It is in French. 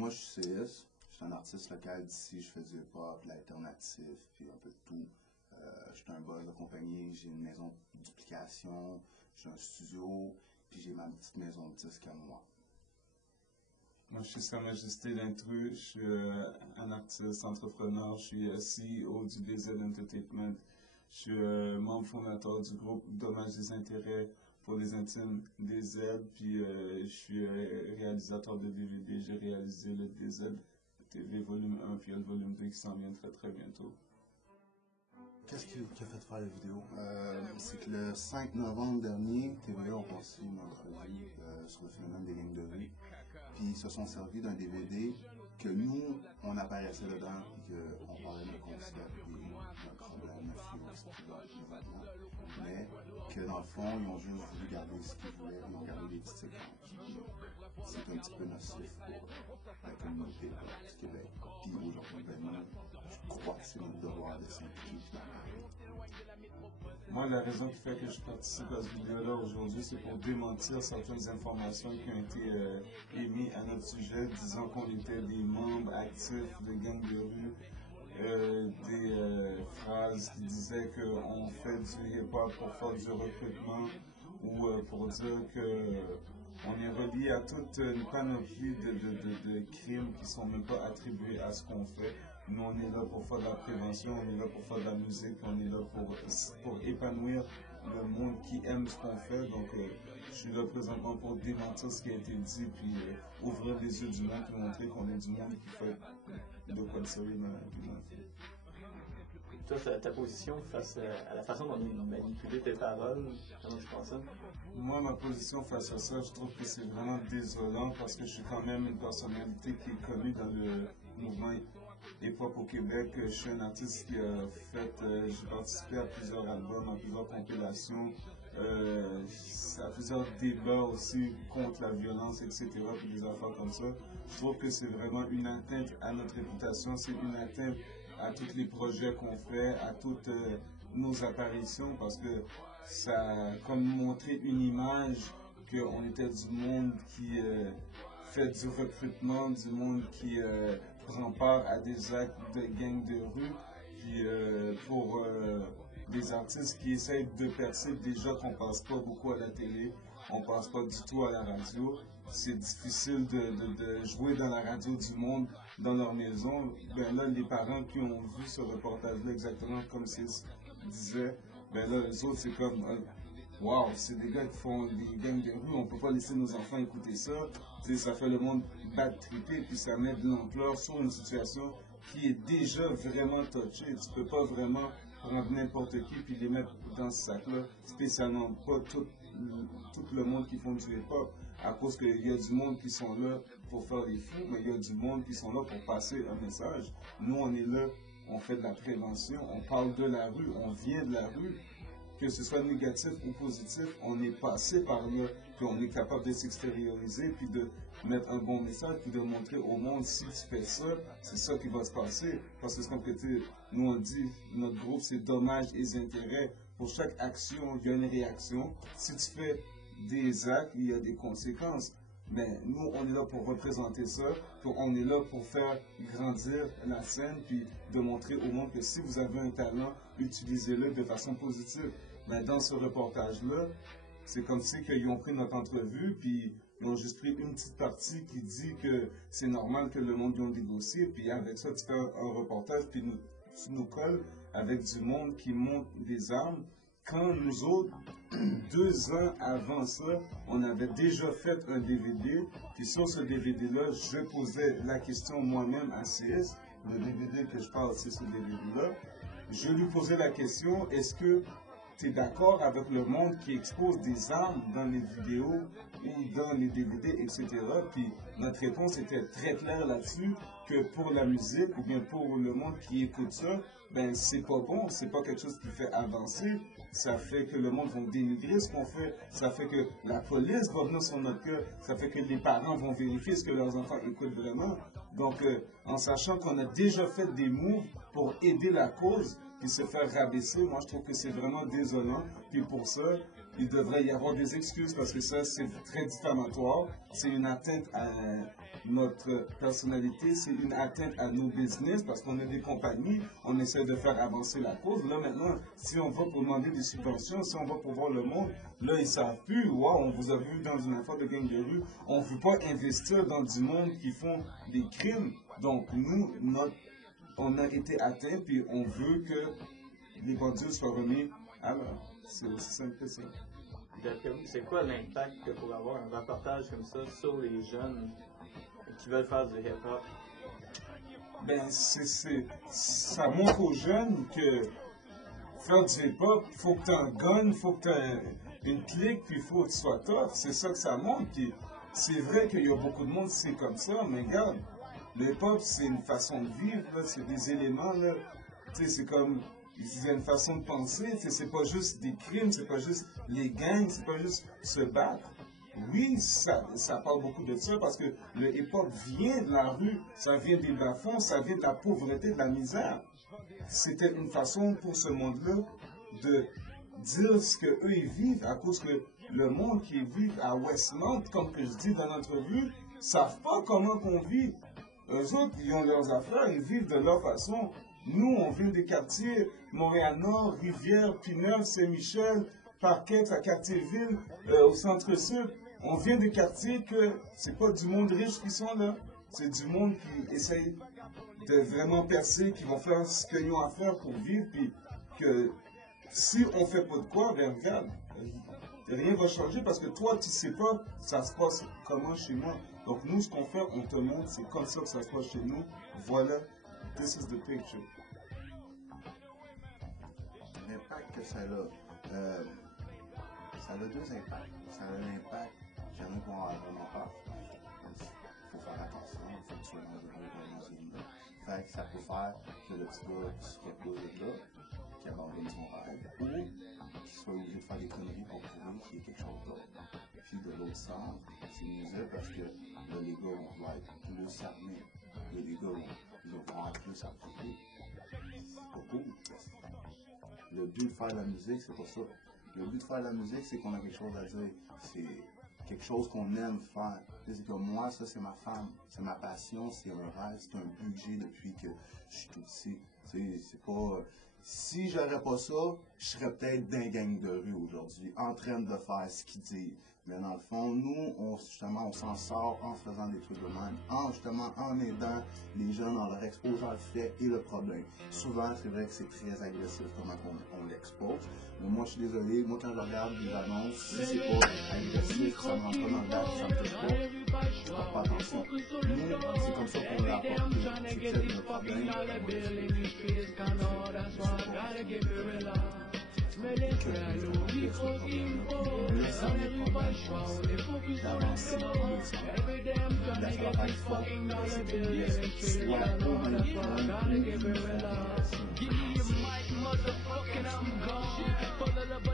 Moi, je suis CS, je suis un artiste local d'ici, je fais du hip-hop, de l'alternatif, puis un peu de tout. Je suis un boss de compagnie, j'ai une maison de duplication, j'ai un studio, puis j'ai ma petite maison de disques à moi. Moi, je suis Sa Majesté l'Intrus, je suis un artiste, entrepreneur, je suis CEO du DZ Entertainment, je suis membre fondateur du groupe Dommage des intérêts pour les intimes DZ, puis je suis réalisateur de DVD, j'ai réalisé le DZ TV volume 1, puis il y a le volume 2 qui s'en vient très très bientôt. Qu'est-ce qui a fait faire la vidéo? C'est que le 5 novembre dernier, TVA ont passé une entrevue sur le phénomène des gangs de rue. Puis ils se sont servis d'un DVD que nous, on apparaissait dedans, puis qu'on parlait d'un concept et d'un problème mais que dans le fond, ils ont juste voulu garder ce qu'ils voulaient, ils ont gardé des petites séquences. C'est un petit peu nocif pour la communauté du Québec. Puis aujourd'hui, ben, je crois que c'est notre devoir de s'impliquer. Moi, la raison qui fait que je participe à cette vidéo-là aujourd'hui, c'est pour démentir certaines informations qui ont été émises à notre sujet, disant qu'on était des membres actifs de gangs de rue, des phrases qui disaient qu'on fait du hip-hop pour faire du recrutement ou pour dire qu'on est relié à toute une panoplie de crimes qui ne sont même pas attribués à ce qu'on fait. Nous, on est là pour faire de la prévention, on est là pour faire de la musique, on est là pour épanouir le monde qui aime ce qu'on fait. Donc, je suis là présentement pour démentir ce qui a été dit, puis ouvrir les yeux du monde, puis montrer qu'on est du monde qui fait de quoi de sérieux dans la vie. Toi, ta position face à la façon dont on manipule tes paroles, comment tu penses ça? Moi, ma position face à ça, je trouve que c'est vraiment désolant parce que je suis quand même une personnalité qui est connue dans le mouvement hip-hop au Québec. Je suis un artiste qui a fait, j'ai participé à plusieurs albums, à plusieurs compilations, à plusieurs débats aussi contre la violence, etc., puis des affaires comme ça. Je trouve que c'est vraiment une atteinte à notre réputation, c'est une atteinte à tous les projets qu'on fait, à toutes nos apparitions, parce que ça a comme montré une image qu'on était du monde qui fait du recrutement, du monde qui prend part à des actes de gangs de rue, puis pour des artistes qui essayent de percer, déjà qu'on passe pas beaucoup à la télé, on passe pas du tout à la radio. C'est difficile de jouer dans la radio du monde, dans leur maison. Ben là, les parents qui ont vu ce reportage-là exactement comme c'est disait, ben là, les autres, c'est comme, wow, c'est des gars qui font des gangs de rue, on peut pas laisser nos enfants écouter ça. T'sais, ça fait le monde bad tripper, puis ça met de l'ampleur sur une situation qui est déjà vraiment touchée. Tu peux pas vraiment prendre n'importe qui puis les mettre dans ce sac-là, spécialement pas tout le monde qui font du hip-hop, à cause qu'il y a du monde qui sont là pour faire les fous, mais il y a du monde qui sont là pour passer un message. Nous, on est là, on fait de la prévention, on parle de la rue, on vient de la rue. Que ce soit négatif ou positif, on est passé par là, puis on est capable de s'extérioriser, puis de mettre un bon message, puis de montrer au monde, si tu fais ça, c'est ça qui va se passer. Parce que c'est comme que nous on dit, notre groupe c'est dommages et intérêts. Pour chaque action, il y a une réaction. Si tu fais des actes, il y a des conséquences. Mais nous, on est là pour représenter ça, puis on est là pour faire grandir la scène, puis de montrer au monde que si vous avez un talent, utilisez-le de façon positive. Mais dans ce reportage-là, c'est comme si qu'ils ont pris notre entrevue, puis ils ont juste pris une petite partie qui dit que c'est normal que le monde y ait négocié, puis avec ça, tu fais un reportage, puis tu nous colles avec du monde qui monte des armes. Quand nous autres, 2 ans avant ça, on avait déjà fait un DVD, puis sur ce DVD-là, je posais la question moi-même à CS, le DVD que je parle, c'est ce DVD-là. Je lui posais la question, est-ce que tu es d'accord avec le monde qui expose des armes dans les vidéos ou dans les DVD, etc. Puis notre réponse était très claire là-dessus, que pour la musique ou bien pour le monde qui écoute ça, ben c'est pas bon, c'est pas quelque chose qui fait avancer, ça fait que le monde va dénigrer ce qu'on fait, ça fait que la police va venir sur notre cœur, ça fait que les parents vont vérifier ce que leurs enfants écoutent vraiment. Donc, en sachant qu'on a déjà fait des moves pour aider la cause, puis se faire rabaisser, moi je trouve que c'est vraiment désolant. Puis pour ça, il devrait y avoir des excuses parce que ça c'est très diffamatoire. C'est une atteinte notre personnalité, c'est une atteinte à nos business parce qu'on est des compagnies, on essaie de faire avancer la cause. Là maintenant, si on va pour demander des subventions, si on va pour voir le monde, là ils savent plus, wow, on vous a vu dans une affaire de gang de rue, on ne veut pas investir dans du monde qui font des crimes. Donc nous, on a été atteints puis on veut que les bandits soient remis à l'heure. C'est aussi simple que ça. D'après vous, c'est quoi l'impact que pour avoir un reportage comme ça sur les jeunes qui veulent faire du hip-hop? Ben, ça montre aux jeunes que faire du hip-hop, il faut que tu aies un gun, il faut que tu aies une clique, puis il faut que tu sois tough. C'est ça que ça montre. Puis c'est vrai qu'il y a beaucoup de monde qui c'est comme ça, mais regarde, le hip-hop, c'est une façon de vivre, là, c'est des éléments, là. Tu sais, c'est comme, il y a une façon de penser, tu sais, c'est pas juste des crimes, c'est pas juste les gangs, c'est pas juste se battre. Oui, ça parle beaucoup de ça parce que le hip-hop vient de la rue, ça vient des bas-fonds, ça vient de la pauvreté, de la misère. C'était une façon pour ce monde-là de dire ce qu'eux ils vivent à cause que le monde qui vit à Westmount, comme que je dis dans l'entrevue, ne savent pas comment qu'on vit. Eux autres, ils ont leurs affaires, ils vivent de leur façon. Nous, on vient des quartiers Montréal-Nord, Rivière, Pineuve, Saint-Michel, Parquet, à Quartier-Ville, au Centre-Sud. On vient des quartiers que c'est pas du monde riche qui sont là. C'est du monde qui essaye de vraiment percer, qui vont faire ce qu'ils ont à faire pour vivre. Puis que si on fait pas de quoi, ben regarde, rien va changer parce que toi, tu sais pas ça se passe comment chez moi. Donc nous, ce qu'on fait, on te montre, c'est comme ça que ça se passe chez nous. Voilà, this is the picture. L'impact que ça a, ça a deux impacts. Ça a l'impact, j'aimerais qu'on ait vraiment peur. Il faut faire attention, il faut que tu sois dans une zone-là. Fait que ça peut faire que le petit gars qui se repose de là, qui abandonne son rêve, ou qu'il soit obligé de faire des conneries pour prouver qu'il y a quelque chose d'autre. Puis de l'autre sens, c'est nuisible parce que là, les gars vont vouloir être plus armés. Là, les gars vont être plus appropriés. C'est pas cool. Le but de faire la musique, c'est pas ça. Le but de faire la musique, c'est qu'on a quelque chose à dire. C'est quelque chose qu'on aime faire. C'est que moi, ça, c'est ma femme. C'est ma passion, c'est un rêve, c'est un but que j'ai depuis que je suis tout petit. C'est pas... Si j'aurais pas ça, je serais peut-être d'un gang de rue aujourd'hui, en train de faire ce qu'ils disent. Mais dans le fond, nous, on s'en sort en faisant des trucs de même, en aidant les jeunes dans leur exposure fait et le problème. Souvent, c'est vrai que c'est très agressif comment on l'expose. Mais moi, je suis désolé, moi, quand je regarde des annonces, si c'est pas agressif, ça me rentre pas dans le date, ça me touche pas, je porte pas attention. Nous, c'est comme ça qu'on l'a apporté. C'est peut-être le problème. Mais les Give me your mic, motherfucking I'm gone. Full of the